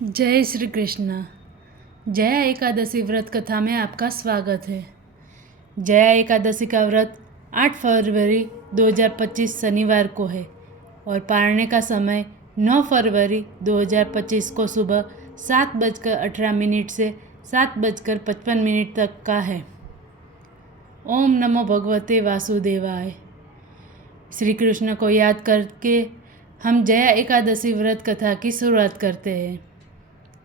जय श्री कृष्ण। जया एकादशी व्रत कथा में आपका स्वागत है। जया एकादशी का व्रत 8 फरवरी 2025 शनिवार को है और पारने का समय 9 फरवरी 2025 को सुबह 7:18 से 7:55 तक का है। ओम नमो भगवते वासुदेवाय। श्री कृष्ण को याद करके हम जया एकादशी व्रत कथा की शुरुआत करते हैं।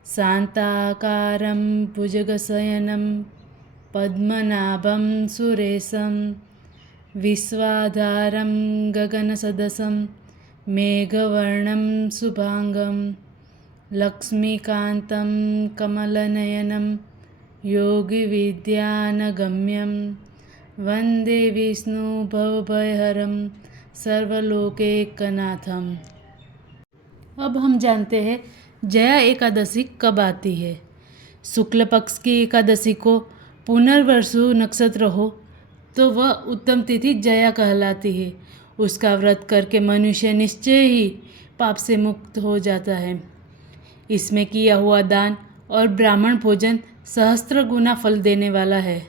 शान्ताकारं भुजगशयनं पद्मनाभं सुरेशं विश्वाधारं गगनसदृशं मेघवर्णं शुभांगं लक्ष्मीकान्तं कमलनयनं योगिविद्यानगम्यं वन्दे विष्णुभवभयहरं सर्वलोकैकनाथम्। अब हम जानते हैं जया एकादशी कब आती है। शुक्ल पक्ष की एकादशी को पुनर्वसु नक्षत्र हो तो वह उत्तम तिथि जया कहलाती है। उसका व्रत करके मनुष्य निश्चय ही पाप से मुक्त हो जाता है। इसमें किया हुआ दान और ब्राह्मण भोजन सहस्त्र गुना फल देने वाला है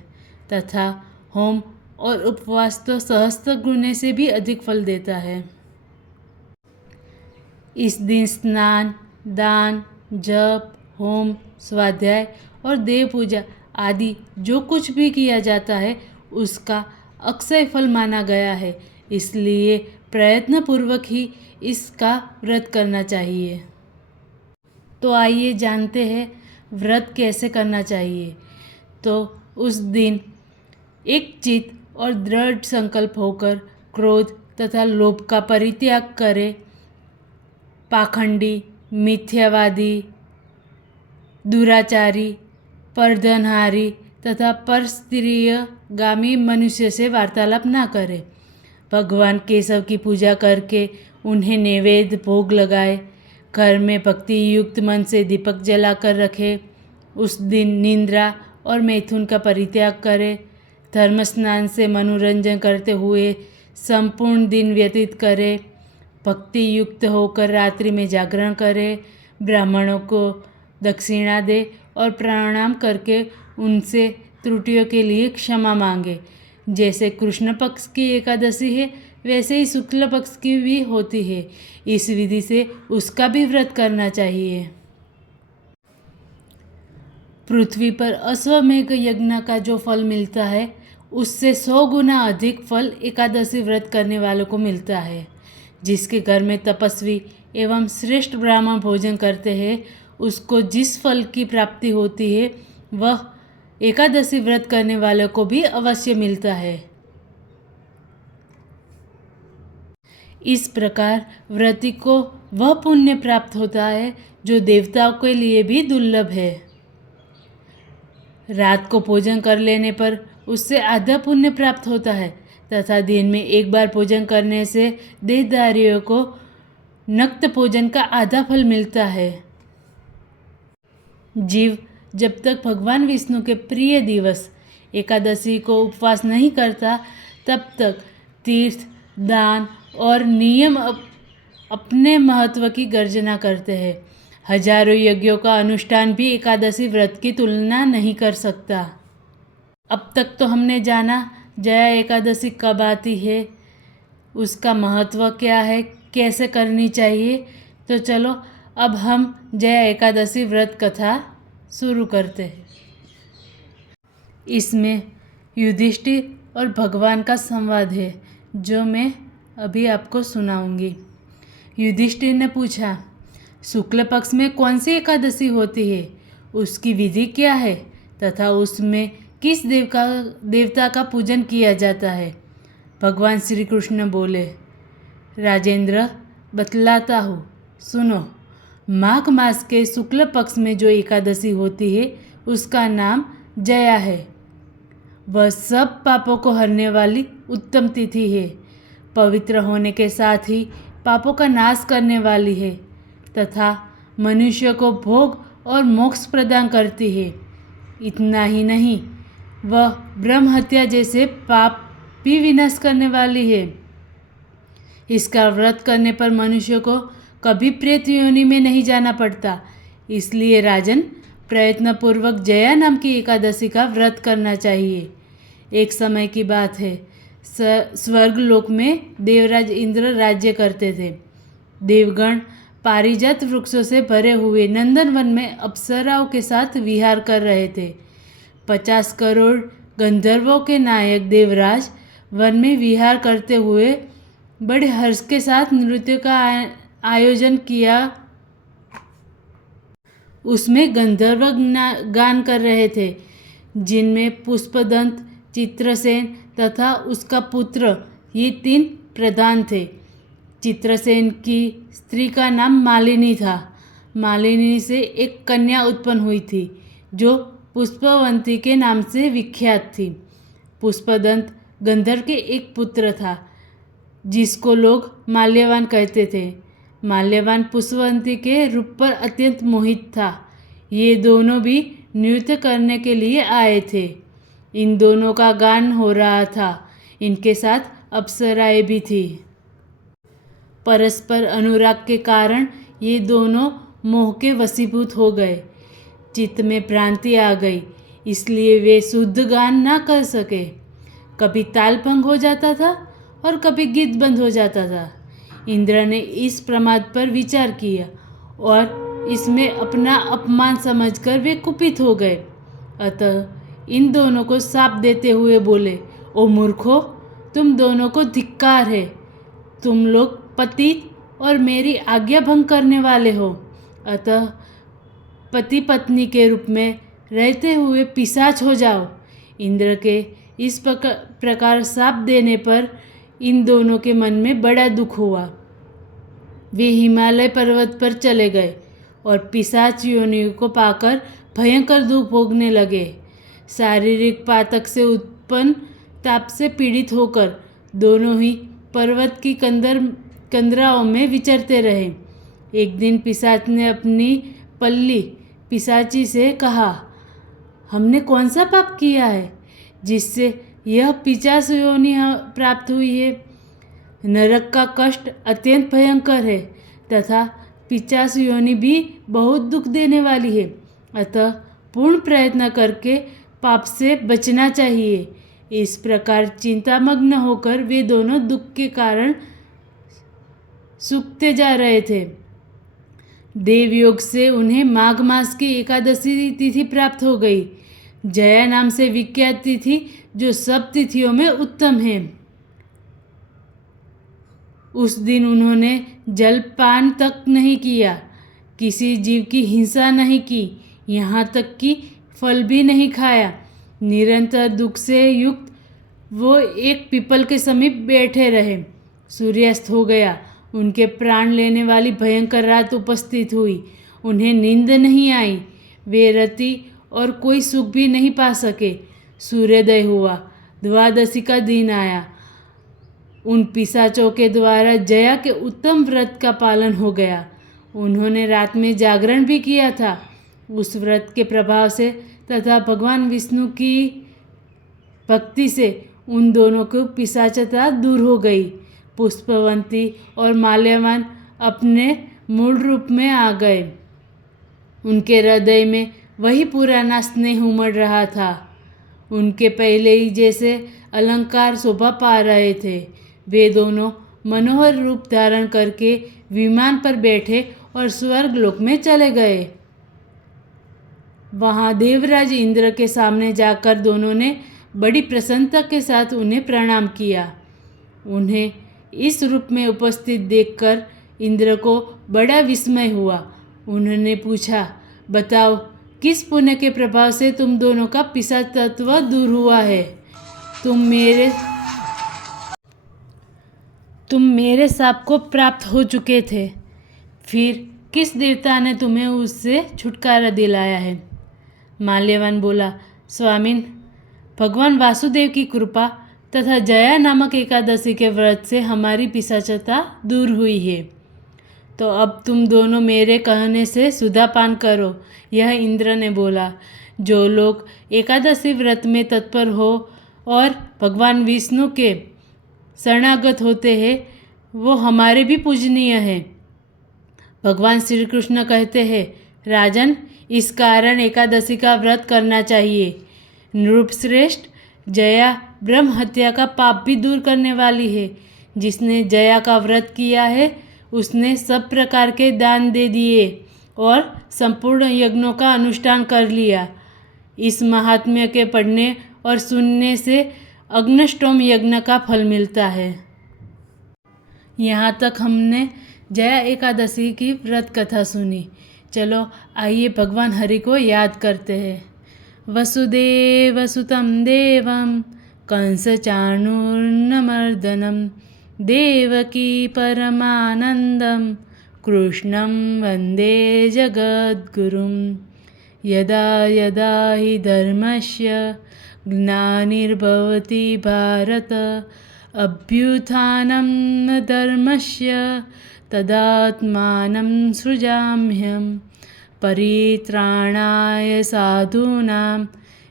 तथा होम और उपवास तो सहस्त्र गुने से भी अधिक फल देता है। इस दिन स्नान, दान, जप, होम, स्वाध्याय और देव पूजा आदि जो कुछ भी किया जाता है उसका अक्षय फल माना गया है। इसलिए प्रयत्नपूर्वक ही इसका व्रत करना चाहिए। तो आइए जानते हैं व्रत कैसे करना चाहिए। तो उस दिन एक चित और दृढ़ संकल्प होकर क्रोध तथा लोभ का परित्याग करें। पाखंडी, मिथ्यावादी, दुराचारी, परधनहारी तथा परस्त्रीयगामी मनुष्य से वार्तालाप ना करें। भगवान केशव की पूजा करके उन्हें नैवेद्य भोग लगाए। घर में भक्ति युक्त मन से दीपक जलाकर रखें। उस दिन निंद्रा और मैथुन का परित्याग करें। धर्म स्नान से मनोरंजन करते हुए संपूर्ण दिन व्यतीत करें। भक्ति युक्त होकर रात्रि में जागरण करें। ब्राह्मणों को दक्षिणा दे और प्रणाम करके उनसे त्रुटियों के लिए क्षमा मांगे। जैसे कृष्ण पक्ष की एकादशी है वैसे ही शुक्ल पक्ष की भी होती है। इस विधि से उसका भी व्रत करना चाहिए। पृथ्वी पर अश्वमेघ यज्ञ का जो फल मिलता है उससे 100 गुना अधिक फल एकादशी व्रत करने वालों को मिलता है। जिसके घर में तपस्वी एवं श्रेष्ठ ब्राह्मण भोजन करते हैं उसको जिस फल की प्राप्ति होती है वह एकादशी व्रत करने वालों को भी अवश्य मिलता है। इस प्रकार व्रती को वह पुण्य प्राप्त होता है जो देवताओं के लिए भी दुर्लभ है। रात को भोजन कर लेने पर उससे आधा पुण्य प्राप्त होता है तथा दिन में एक बार भोजन करने से देहधारियों को नक्त भोजन का आधा फल मिलता है। जीव जब तक भगवान विष्णु के प्रिय दिवस एकादशी को उपवास नहीं करता तब तक तीर्थ, दान और नियम अपने महत्व की गर्जना करते हैं। हजारों यज्ञों का अनुष्ठान भी एकादशी व्रत की तुलना नहीं कर सकता। अब तक तो हमने जाना जया एकादशी कब आती है, उसका महत्व क्या है, कैसे करनी चाहिए। तो चलो अब हम जया एकादशी व्रत कथा शुरू करते हैं। इसमें युधिष्ठिर और भगवान का संवाद है जो मैं अभी आपको सुनाऊंगी। युधिष्ठिर ने पूछा, शुक्ल पक्ष में कौन सी एकादशी होती है, उसकी विधि क्या है तथा उसमें किस देवता का पूजन किया जाता है। भगवान श्री कृष्ण बोले, राजेंद्र बतलाता हूँ, सुनो। माघ मास के शुक्ल पक्ष में जो एकादशी होती है उसका नाम जया है। वह सब पापों को हरने वाली उत्तम तिथि है। पवित्र होने के साथ ही पापों का नाश करने वाली है तथा मनुष्य को भोग और मोक्ष प्रदान करती है। इतना ही नहीं, वह ब्रह्म हत्या जैसे पाप भी विनाश करने वाली है। इसका व्रत करने पर मनुष्य को कभी प्रेत योनि में नहीं जाना पड़ता। इसलिए राजन, प्रयत्नपूर्वक जया नाम की एकादशी का व्रत करना चाहिए। एक समय की बात है, स्वर्गलोक में देवराज इंद्र राज्य करते थे। देवगण पारिजात वृक्षों से भरे हुए नंदनवन में अप्सराओं के साथ विहार कर रहे थे। 50 करोड़ गंधर्वों के नायक देवराज वन में विहार करते हुए बड़े हर्ष के साथ नृत्य का आयोजन किया। उसमें गंधर्व गान कर रहे थे, जिनमें पुष्पदंत, चित्रसेन तथा उसका पुत्र, ये 3 प्रधान थे। चित्रसेन की स्त्री का नाम मालिनी था। मालिनी से एक कन्या उत्पन्न हुई थी जो पुष्पवंती के नाम से विख्यात थी। पुष्पदंत गंधर्व के एक पुत्र था जिसको लोग माल्यवान कहते थे। माल्यवान पुष्पवंती के रूप पर अत्यंत मोहित था। ये दोनों भी नृत्य करने के लिए आए थे। इन दोनों का गान हो रहा था। इनके साथ अप्सराएं भी थी। परस्पर अनुराग के कारण ये दोनों मोह के वशीभूत हो गए। चित्त में भ्रांति आ गई, इसलिए वे शुद्ध गान ना कर सके। कभी ताल भंग हो जाता था और कभी गीत बंद हो जाता था। इंद्र ने इस प्रमाद पर विचार किया और इसमें अपना अपमान समझकर वे कुपित हो गए। अतः इन दोनों को शाप देते हुए बोले, ओ मूर्खों, तुम दोनों को धिक्कार है। तुम लोग पतित और मेरी आज्ञा भंग करने वाले हो। अतः पति पत्नी के रूप में रहते हुए पिशाच हो जाओ। इंद्र के इस प्रकार शाप देने पर इन दोनों के मन में बड़ा दुख हुआ। वे हिमालय पर्वत पर चले गए और पिशाच योनियों को पाकर भयंकर दुख भोगने लगे। शारीरिक पातक से उत्पन्न ताप से पीड़ित होकर दोनों ही पर्वत की कंदराओं में विचरते रहे। एक दिन पिशाच ने अपनी पल्ली पिशाची से कहा, हमने कौन सा पाप किया है जिससे यह पिशाच योनि प्राप्त हुई है। नरक का कष्ट अत्यंत भयंकर है तथा पिशाच योनि भी बहुत दुख देने वाली है। अतः पूर्ण प्रयत्न करके पाप से बचना चाहिए। इस प्रकार चिंतामग्न होकर वे दोनों दुख के कारण सूखते जा रहे थे। देवयोग से उन्हें माघ मास की एकादशी तिथि प्राप्त हो गई। जया नाम से विख्यात तिथि जो सब तिथियों में उत्तम है। उस दिन उन्होंने जलपान तक नहीं किया, किसी जीव की हिंसा नहीं की, यहाँ तक कि फल भी नहीं खाया। निरंतर दुख से युक्त वो एक पीपल के समीप बैठे रहे। सूर्यास्त हो गया। उनके प्राण लेने वाली भयंकर रात उपस्थित हुई। उन्हें नींद नहीं आई। वे रति और कोई सुख भी नहीं पा सके। सूर्योदय हुआ। द्वादशी का दिन आया। उन पिशाचों के द्वारा जया के उत्तम व्रत का पालन हो गया। उन्होंने रात में जागरण भी किया था। उस व्रत के प्रभाव से तथा भगवान विष्णु की भक्ति से उन दोनों को पिशाचता दूर हो गई। पुष्पवंती और माल्यवान अपने मूल रूप में आ गए। उनके हृदय में वही पुराना स्नेह उमड़ रहा था। उनके पहले ही जैसे अलंकार शोभा पा रहे थे। वे दोनों मनोहर रूप धारण करके विमान पर बैठे और स्वर्गलोक में चले गए। वहाँ देवराज इंद्र के सामने जाकर दोनों ने बड़ी प्रसन्नता के साथ उन्हें प्रणाम किया। उन्हें इस रूप में उपस्थित देखकर इंद्र को बड़ा विस्मय हुआ। उन्होंने पूछा, बताओ, किस पुण्य के प्रभाव से तुम दोनों का पिशाच तत्व दूर हुआ है। तुम मेरे शाप को प्राप्त हो चुके थे, फिर किस देवता ने तुम्हें उससे छुटकारा दिलाया है। माल्यवान बोला, स्वामिन, भगवान वासुदेव की कृपा तथा जया नामक एकादशी के व्रत से हमारी पिशाचता दूर हुई है। तो अब तुम दोनों मेरे कहने से सुधापान करो। यह इंद्र ने बोला। जो लोग एकादशी व्रत में तत्पर हो और भगवान विष्णु के शरणागत होते हैं, वो हमारे भी पूजनीय हैं। भगवान श्री कृष्ण कहते हैं, राजन, इस कारण एकादशी का व्रत करना चाहिए। नृपश्रेष्ठ, जया ब्रह्म हत्या का पाप भी दूर करने वाली है। जिसने जया का व्रत किया है उसने सब प्रकार के दान दे दिए और संपूर्ण यज्ञों का अनुष्ठान कर लिया। इस महात्म्य के पढ़ने और सुनने से अग्नष्टोम यज्ञ का फल मिलता है। यहाँ तक हमने जया एकादशी की व्रत कथा सुनी। चलो आइए भगवान हरि को याद करते हैं। वसुदेवसुतं देवं कंसचाणूर्णमर्दनं देवकी परमानन्दं कृष्णं वन्दे जगद्गुरुं। यदा यदा हि धर्मस्य ग्लानिर्भवति भारत अभ्युत्थानं धर्मस्य तदात्मानं सृजाम्यहम्। परित्राणाय साधूनां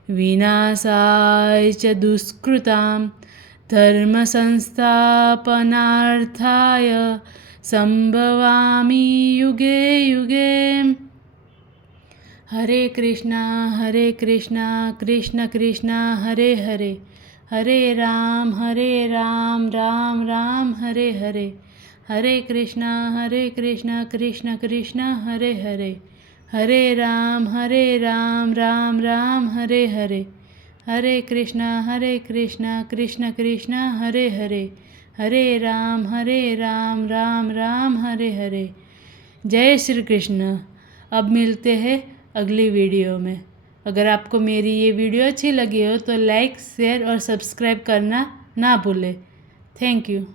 विनाशाय च दुष्कृतां धर्मसंस्थापनार्थाय संभवामि युगे युगे। हरे कृष्णा कृष्ण कृष्णा हरे हरे, हरे राम राम राम हरे हरे। हरे कृष्णा कृष्ण कृष्ण हरे हरे, हरे राम राम राम हरे हरे। हरे कृष्णा कृष्ण कृष्ण हरे हरे, हरे राम राम राम हरे हरे। जय श्री कृष्ण। अब मिलते हैं अगली वीडियो में। अगर आपको मेरी ये वीडियो अच्छी लगी हो तो लाइक, शेयर और सब्सक्राइब करना ना भूलें। Thank you.